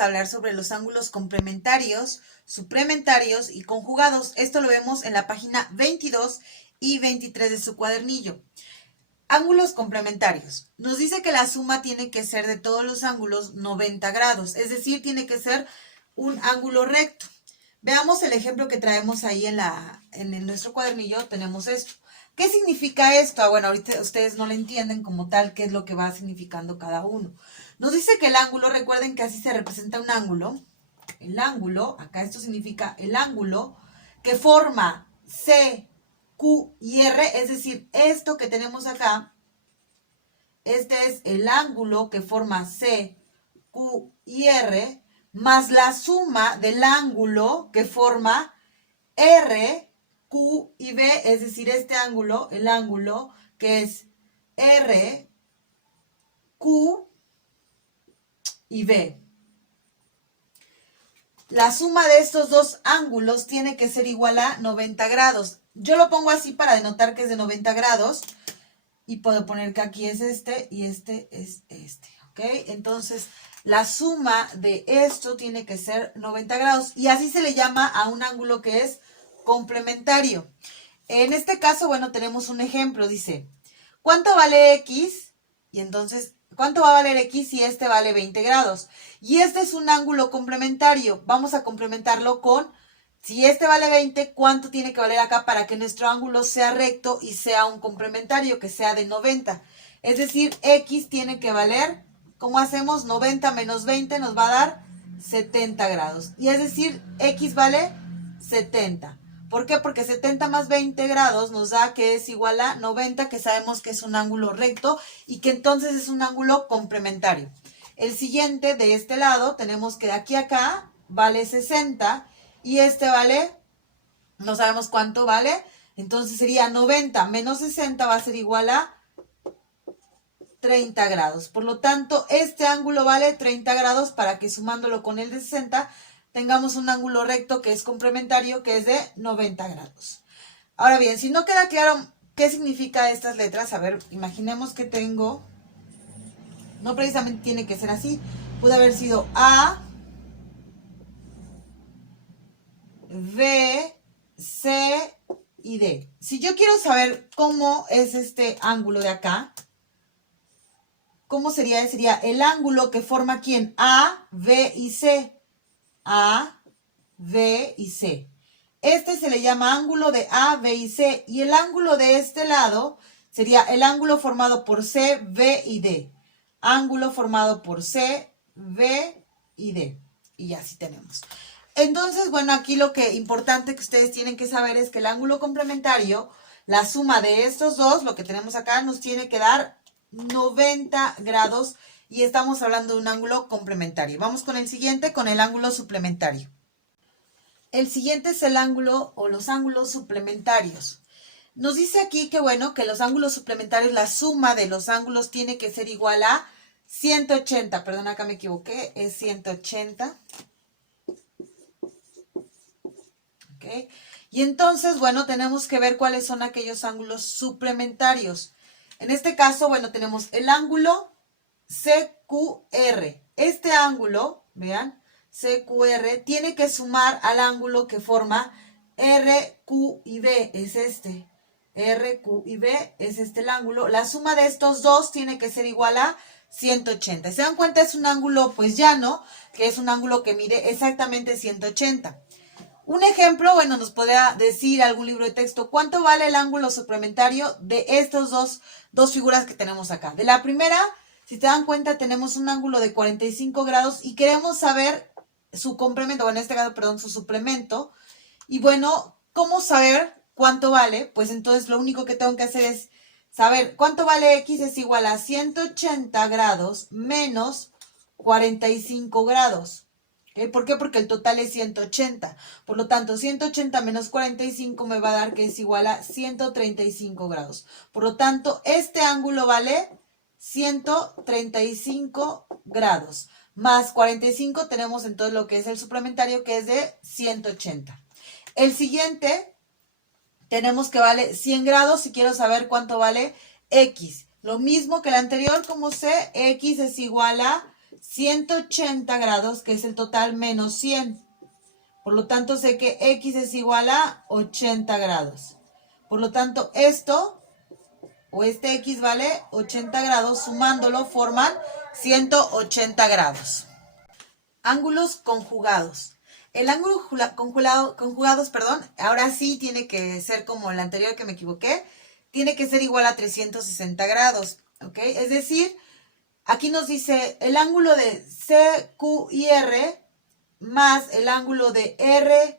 a hablar sobre los ángulos complementarios, suplementarios y conjugados. Esto lo vemos en la página 22 y 23 de su cuadernillo. Ángulos complementarios. Nos dice que la suma tiene que ser de todos los ángulos 90 grados, es decir, tiene que ser un ángulo recto. Veamos el ejemplo que traemos ahí en nuestro cuadernillo. Tenemos esto. ¿Qué significa esto? Bueno, ahorita ustedes no lo entienden como tal, qué es lo que va significando cada uno. Nos dice que el ángulo, recuerden que así se representa un ángulo. El ángulo, acá esto significa el ángulo que forma C, Q y R, es decir, esto que tenemos acá, este es el ángulo que forma C, Q y R, más la suma del ángulo que forma R, Q y B, es decir, este ángulo, el ángulo que es R, Q y B. La suma de estos dos ángulos tiene que ser igual a 90 grados. Yo lo pongo así para denotar que es de 90 grados. Y puedo poner que aquí es este y este es este. ¿Ok? Entonces, la suma de esto tiene que ser 90 grados. Y así se le llama a un ángulo que es complementario. En este caso, bueno, tenemos un ejemplo. Dice, ¿cuánto vale X? Y entonces, ¿cuánto va a valer X si este vale 20 grados? Y este es un ángulo complementario. Vamos a complementarlo con, si este vale 20, ¿cuánto tiene que valer acá para que nuestro ángulo sea recto y sea un complementario, que sea de 90? Es decir, X tiene que valer, ¿cómo hacemos? 90 menos 20 nos va a dar 70 grados. Y es decir, X vale 70. ¿Por qué? Porque 70 más 20 grados nos da que es igual a 90, que sabemos que es un ángulo recto y que entonces es un ángulo complementario. El siguiente, de este lado, tenemos que de aquí a acá vale 60 y este vale, no sabemos cuánto vale, entonces sería 90 menos 60 va a ser igual a 30 grados. Por lo tanto, este ángulo vale 30 grados para que sumándolo con el de 60 tengamos un ángulo recto que es complementario, que es de 90 grados. Ahora bien, si no queda claro qué significa estas letras, a ver, imaginemos que tengo, no precisamente tiene que ser así, puede haber sido A, B, C y D. Si yo quiero saber cómo es este ángulo de acá, ¿cómo sería? Sería el ángulo que forma ¿quién? A, B y C. A, B y C. Este se le llama ángulo de A, B y C. Y el ángulo de este lado sería el ángulo formado por C, B y D. Ángulo formado por C, B y D. Y así tenemos. Entonces, bueno, aquí lo que importante que ustedes tienen que saber es que el ángulo complementario, la suma de estos dos, lo que tenemos acá, nos tiene que dar 90 grados y estamos hablando de un ángulo complementario. Vamos con el siguiente, con el ángulo suplementario. El siguiente es el ángulo o los ángulos suplementarios. Nos dice aquí que, bueno, que los ángulos suplementarios, la suma de los ángulos tiene que ser igual a 180. Perdón, acá me equivoqué, es 180. ¿Ok? Y entonces, bueno, tenemos que ver cuáles son aquellos ángulos suplementarios. En este caso, bueno, tenemos el ángulo CQR. Este ángulo, vean, CQR, tiene que sumar al ángulo que forma RQ y B, es este. RQ y B es este el ángulo. La suma de estos dos tiene que ser igual a 180. ¿Se dan cuenta? Es un ángulo pues llano, que es un ángulo que mide exactamente 180. Un ejemplo, bueno, nos podría decir algún libro de texto, ¿cuánto vale el ángulo suplementario de estas dos figuras que tenemos acá? De la primera, si te dan cuenta, tenemos un ángulo de 45 grados y queremos saber su complemento, bueno, en este caso, perdón, su suplemento. Y bueno, ¿cómo saber cuánto vale? Pues entonces lo único que tengo que hacer es saber cuánto vale X es igual a 180 grados menos 45 grados. ¿Okay? ¿Por qué? Porque el total es 180. Por lo tanto, 180 menos 45 me va a dar que es igual a 135 grados. Por lo tanto, este ángulo vale 135 grados. Más 45 tenemos entonces lo que es el suplementario, que es de 180. El siguiente tenemos que vale 100 grados si quiero saber cuánto vale X. Lo mismo que el anterior, como sé, X es igual a 180 grados, que es el total, menos 100. Por lo tanto, sé que X es igual a 80 grados. Por lo tanto, esto, o este X vale 80 grados, sumándolo forman 180 grados. Ángulos conjugados. El ángulo conjugados, ahora sí tiene que ser como el anterior que me equivoqué, tiene que ser igual a 360 grados, ¿ok? Es decir, aquí nos dice el ángulo de CQ y R más el ángulo de R,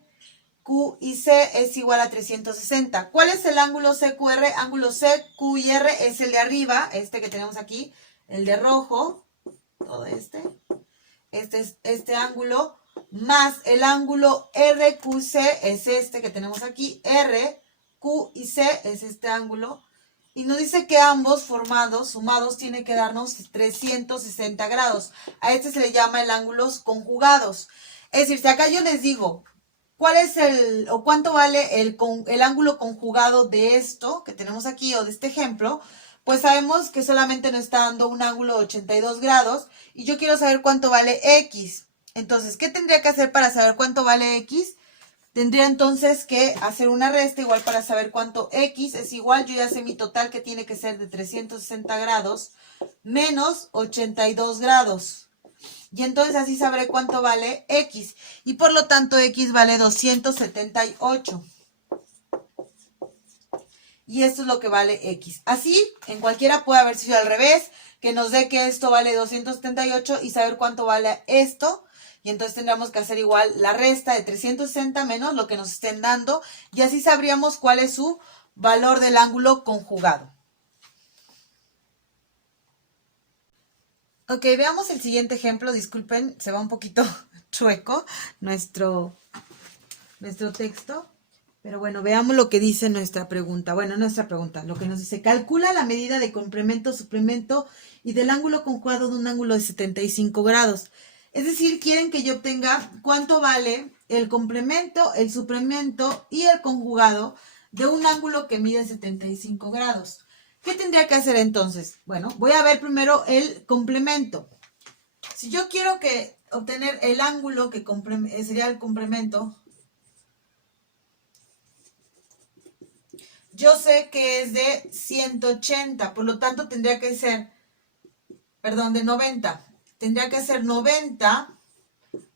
Q y C es igual a 360. ¿Cuál es el ángulo CQR? Ángulo CQ y R es el de arriba, este que tenemos aquí, el de rojo, todo este ángulo, más el ángulo RQC es este que tenemos aquí, R, Q y C es este ángulo, y nos dice que ambos sumados, tiene que darnos 360 grados. A este se le llama el ángulos conjugados. Es decir, si acá yo les digo, ¿cuál es o cuánto vale el ángulo conjugado de esto que tenemos aquí o de este ejemplo? Pues sabemos que solamente nos está dando un ángulo de 82 grados y yo quiero saber cuánto vale X. Entonces, ¿qué tendría que hacer para saber cuánto vale X? Tendría entonces que hacer una resta igual para saber cuánto X es igual. Yo ya sé mi total que tiene que ser de 360 grados menos 82 grados. Y entonces así sabré cuánto vale X. Y por lo tanto X vale 278. Y esto es lo que vale X. Así, en cualquiera puede haber sido al revés, que nos dé que esto vale 278 y saber cuánto vale esto. Y entonces tendríamos que hacer igual la resta de 360 menos lo que nos estén dando. Y así sabríamos cuál es su valor del ángulo conjugado. Ok, veamos el siguiente ejemplo. Disculpen, se va un poquito chueco nuestro texto. Pero bueno, veamos lo que dice nuestra pregunta. Bueno, lo que nos dice, calcula la medida de complemento, suplemento y del ángulo conjugado de un ángulo de 75 grados. Es decir, quieren que yo obtenga cuánto vale el complemento, el suplemento y el conjugado de un ángulo que mide 75 grados. ¿Qué tendría que hacer entonces? Bueno, voy a ver primero el complemento. Si yo quiero obtener el ángulo que sería el complemento, yo sé que es de 180, por lo tanto tendría que ser, de 90. Tendría que ser 90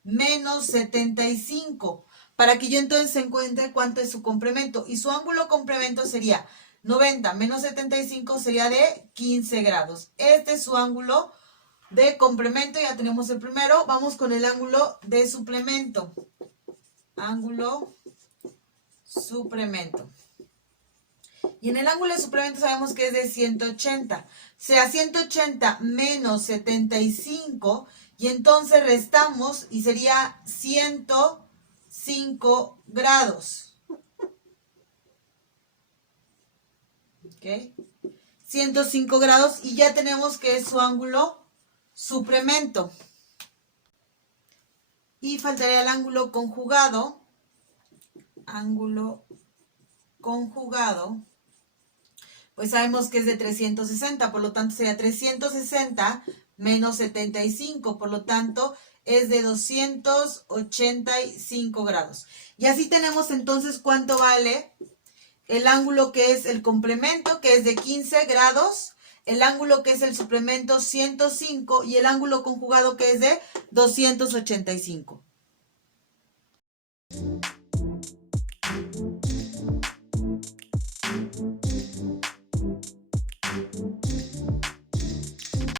menos 75, para que yo entonces encuentre cuánto es su complemento. Y su ángulo complemento sería 90 menos 75 sería de 15 grados. Este es su ángulo de complemento, ya tenemos el primero. Vamos con el ángulo de suplemento. Ángulo suplemento. Y en el ángulo de suplemento sabemos que es de 180. Sea 180 menos 75. Y entonces restamos y sería 105 grados. ¿Ok? 105 grados y ya tenemos que es su ángulo suplemento. Y faltaría el ángulo conjugado. Ángulo conjugado. Pues sabemos que es de 360, por lo tanto sería 360 menos 75, por lo tanto es de 285 grados. Y así tenemos entonces cuánto vale el ángulo que es el complemento, que es de 15 grados, el ángulo que es el suplemento 105 y el ángulo conjugado que es de 285.